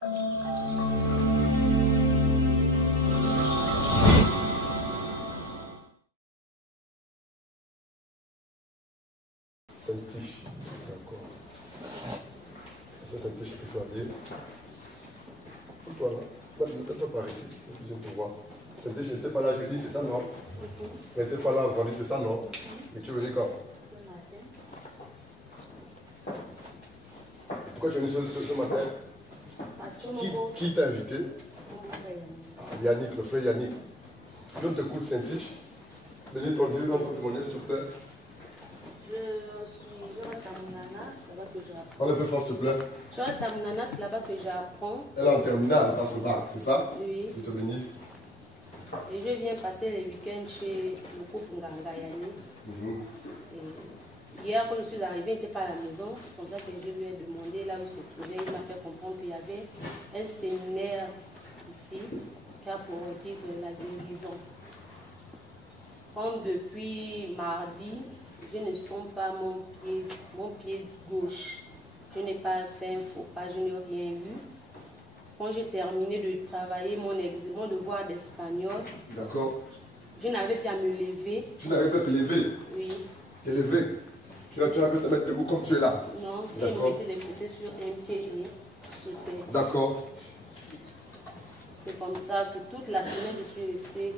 Saint-Tige, d'accord. Ça, Saint-Tige, je peux choisir. Toi, là, toi par ici, je peux voir. Saint-Tige, n'était pas là jeudi, c'est ça, non? Tu n'étais pas là vendredi, c'est ça, non? Et tu es venu quand? Pourquoi tu es venu ce matin? Qui t'a invité? Yannick, le frère Yannick. Je t'écoute, Saint-Tige. Venez ton Dieu, dans votre monnaie, s'il te plaît. Je reste à Mounana, c'est là-bas que j'apprends. Parle un peu fort, s'il te plaît. Je reste à Mounana, c'est là-bas que j'apprends. Elle est en terminale, parce que bac, c'est ça? Oui. Je te bénisse. Et je viens passer les week-ends chez le couple Nganga Yannick. Hier, quand je suis arrivée, il n'était pas à la maison. C'est comme ça que je lui ai demandé là où il se trouvait. Il m'a fait comprendre qu'il y avait un séminaire ici qui a pour titre la guérison. Comme depuis mardi, je ne sens pas mon pied gauche. Je n'ai pas fait un faux pas, je n'ai rien eu. Quand j'ai terminé de travailler mon devoir d'espagnol, d'accord, je n'avais plus à me lever. Tu n'avais pas à te lever? Oui. Te lever? Tu n'avais pas à te mettre debout comme tu es là? Non, je me mettais les côtés sur un pied et sautais. D'accord. C'est comme ça que toute la semaine, je suis restée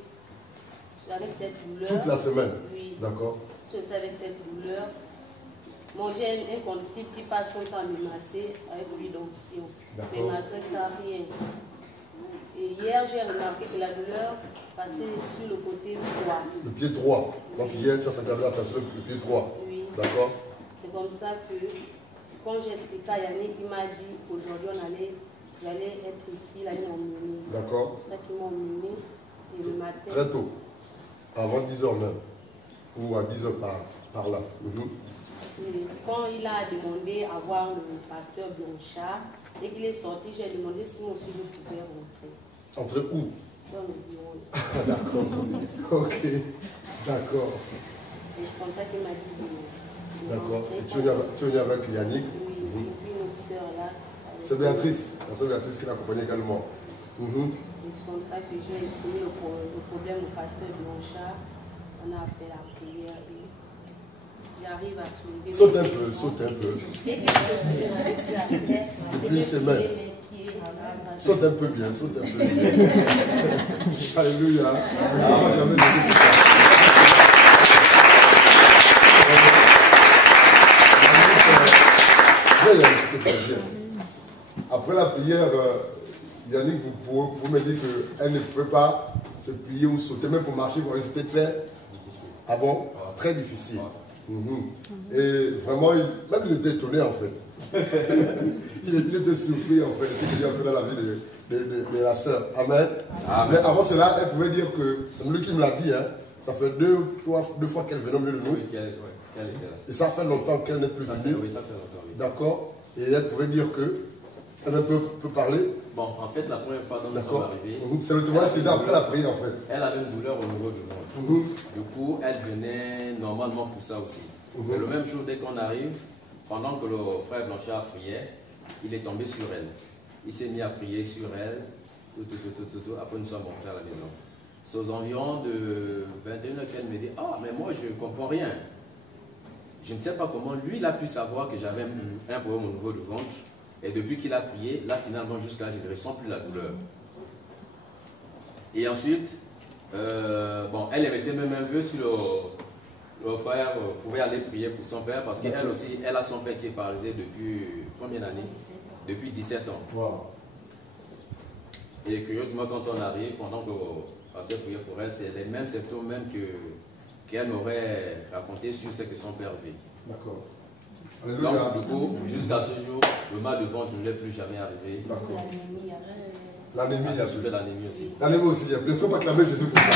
avec cette douleur. Toute la semaine? Oui. D'accord. Je suis restée avec cette douleur. Manger un condisciple qui passe son temps à me masser avec l'huile d'onction. Mais malgré ça, rien. Et hier, j'ai remarqué que la douleur passait sur le côté droit. Le pied droit. Donc hier, tu as cette douleur sur le pied droit. Oui. D'accord. C'est comme ça que, quand j'ai expliqué à Yannick, il m'a dit qu'aujourd'hui, j'allais être ici, là, ils m'ont emmené. D'accord. C'est ça qu'ils m'ont emmené. Et le matin. Très tôt. Avant 10h même. Ou à 10h par là. Quand il a demandé à voir le pasteur Blanchard, dès qu'il est sorti, j'ai demandé si moi aussi je pouvais rentrer. Entrer où? Dans le bureau. D'accord. Ok. D'accord. Et c'est comme ça qu'il m'a dit. D'accord. Et tu es venu avec Yannick? Oui, et puis notre soeur là. C'est Béatrice. La soeur Béatrice qui l'accompagne également. Et c'est comme ça que j'ai soumis le problème au pasteur Blanchard. On a fait la prière et j'arrive à soulever. Saute un peu, saute un peu. Dès que je suis depuis une semaine. Saute un peu bien, saute un peu bien. Alléluia. Après la prière, Yannick, vous me dites qu'elle ne pouvait pas se plier ou sauter, même pour marcher, c'était très difficile. Ah bon? Très difficile. Et vraiment, même il était étonné en fait. il était surpris en fait, ce qu'il a fait dans la vie de la sœur. Amen. Mais avant cela, elle pouvait dire que, c'est lui qui me l'a dit, hein, ça fait deux fois qu'elle venait au milieu de nous. Et ça fait longtemps qu'elle n'est plus venue. Oui, ça fait longtemps. Oui. D'accord. Et elle pouvait dire que, elle peut parler. Bon, en fait, la première fois dont nous sommes arrivés, c'est le témoignage qu'ils ont après la prière en fait. Elle avait une douleur au niveau du ventre. Du coup, elle venait normalement pour ça aussi. Mais le même jour, dès qu'on arrive, pendant que le frère Blanchard priait, il est tombé sur elle. Il s'est mis à prier sur elle. Après, nous sommes rentrés à la maison. C'est aux environs de 21h qu'elle me dit « Ah, mais moi, je ne comprends rien. » Je ne sais pas comment lui, il a pu savoir que j'avais un problème au niveau du ventre. Et depuis qu'il a prié, là, finalement, jusqu'à là, je ne ressens plus la douleur. Et ensuite, bon, elle émettait même un vœu sur le frère pouvait aller prier pour son père parce qu'elle aussi, elle a son père qui est paralysé depuis combien d'années? Depuis 17 ans. Wow. Et curieusement, quand on arrive, pendant que le pasteur priait pour elle, c'est les mêmes symptômes même qu'elle m'aurait raconté sur ce que son père vit. D'accord. Donc, du coup, jusqu'à ce jour, le mal de ventre ne l'est plus jamais arrivé. D'accord. L'anémie, l'anémie, il y a soulevé l'anémie aussi. L'anémie aussi, il y a. Est-ce qu'on va acclamer Jésus pour ça?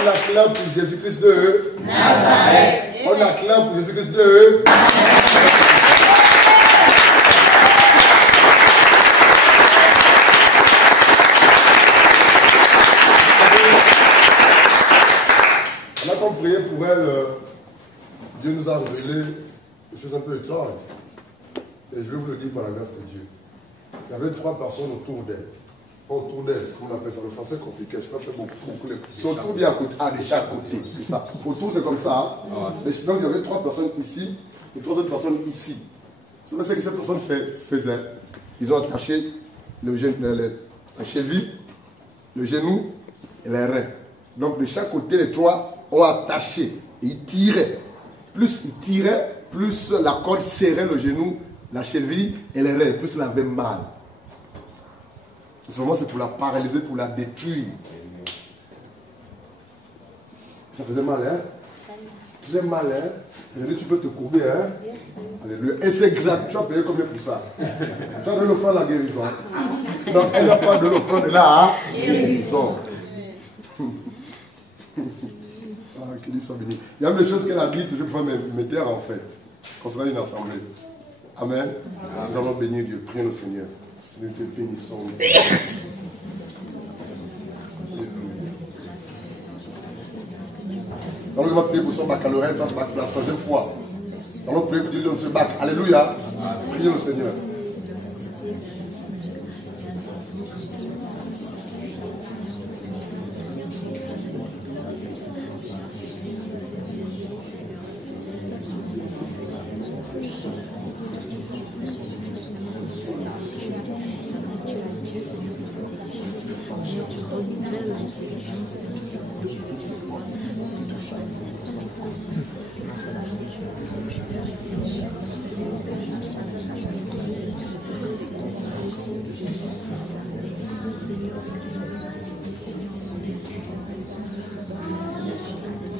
On acclame pour Jésus-Christ de Nazareth. On acclame pour Jésus-Christ de On a comme prié pour elle Dieu nous a révélé des choses un peu étranges. Et je vais vous le dire par la grâce de Dieu. Il y avait 3 personnes autour d'elle. Pas autour d'elle, comme on appelle ça, le français compliqué. Je n'ai pas fait beaucoup. C'est autour bien à côté. Ah, de chaque côté. C'est ça. Autour, c'est comme ça. Hein? Donc, il y avait 3 personnes ici et 3 autres personnes ici. Vous savez ce que ces personnes faisaient? Ils ont attaché la cheville, le genou et les reins. Donc, de chaque côté, les 3 ont attaché. Et ils tiraient. Plus ils tiraient, plus la corde serrait le genou, la cheville et les reins. Plus elle avait mal. Souvent, c'est pour la paralyser, pour la détruire. Ça faisait mal, hein? Ça faisait mal, hein? Aujourd'hui, tu peux te courber, hein? Alléluia. Et c'est gratuit. Tu as payé combien pour ça? Tu as donné l'offrande à la guérison. Non, elle n'a pas de l'offrande là, à guérison. Que Dieu soit béni. Il y a même des choses qu'elle a dites, je peux me taire en fait, concernant une assemblée. Amen. Nous allons bénir Dieu. Prions le Seigneur. Nous te bénissons. Dans le prier pour son baccalauréat, pour la 3e fois. Dans le prier pour Dieu de ce bac. Alléluia. Prions le Seigneur.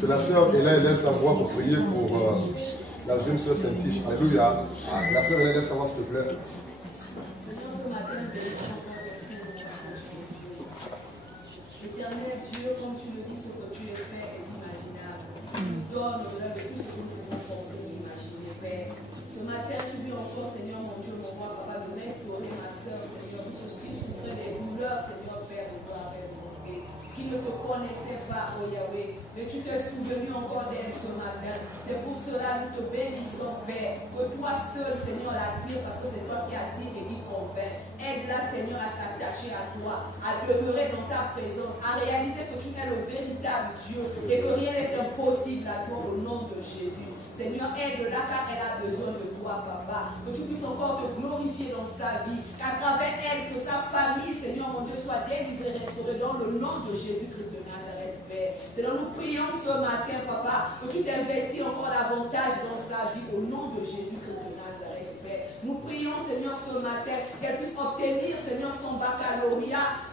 Que la sœur Hélène lève sa voix pour prier pour la jeune sœur Saint-Tiche. Alléluia. La sœur Hélène lève sa voix, s'il te plaît. Éternel Dieu, comme tu le dis, ce que tu es fait est inimaginable. Tu nous donnes au-delà de tout ce que nous pouvons penser et imaginer, Père. Ce matin, tu veux encore, Seigneur, mon Dieu, mon roi, papa, de restaurer ma soeur, Seigneur, ceux qui souffraient des douleurs, Seigneur, Père, de gloire et de bonté, qui ne te connaissaient pas, oh Yahweh, mais tu t'es souvenu encore d'elle ce matin. C'est pour cela nous te bénissons, Père, que toi seul, Seigneur, l'attire, parce que c'est toi qui attire et qui convainc. Aide-la, Seigneur, à s'attacher à toi, à demeurer dans ta présence, à réaliser que tu es le véritable Dieu et que rien n'est impossible à toi au nom de Jésus. Seigneur, aide-la car elle a besoin de toi, Papa. Que tu puisses encore te glorifier dans sa vie, qu'à travers elle, que sa famille, Seigneur, mon Dieu, soit délivrée, restaurée dans le nom de Jésus-Christ de Nazareth, Père. Seigneur, nous prions ce matin, Papa, que tu t'investis encore davantage dans sa vie au nom de Jésus-Christ de Nazareth, Père. Nous prions, Seigneur, ce matin, qu'elle puisse obtenir, Seigneur, son baccalauréat.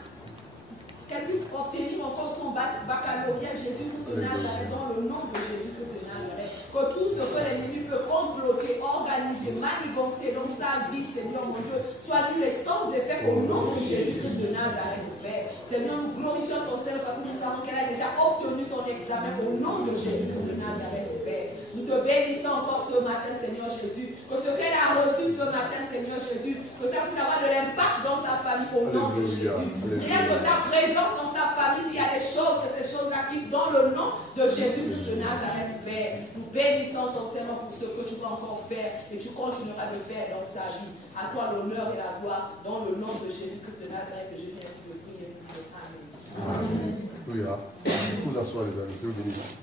Qu'elle puisse obtenir encore son baccalauréat, Jésus-Christ de Nazareth, dans le nom de Jésus-Christ de Nazareth. Que tout ce que l'ennemi peut comploter, organiser, manigancer dans sa vie, Seigneur mon Dieu, soit nul et sans effet au nom de Jésus-Christ de Nazareth, Père. Seigneur, nous glorifions ton Seigneur parce que nous savons qu'elle a déjà obtenu son examen au nom de Jésus-Christ de Nazareth, Père. Nous te bénissons encore ce matin, Seigneur Jésus. Que ce qu'elle a reçu ce matin, Seigneur Jésus, que ça puisse avoir de l'impact dans sa famille au nom de Jésus. Rien que sa présence dans sa famille, s'il y a des choses, que ces choses-là quittent dans le nom de Jésus-Christ de Nazareth, Père. Nous bénissons ton Seigneur pour ce que tu vas encore faire et tu continueras de faire dans sa vie. À toi l'honneur et la gloire dans le nom de Jésus-Christ de Nazareth que je viens ainsi de prier. Amen. Alléluia. Vous asseoir les amis, que vous bénissez.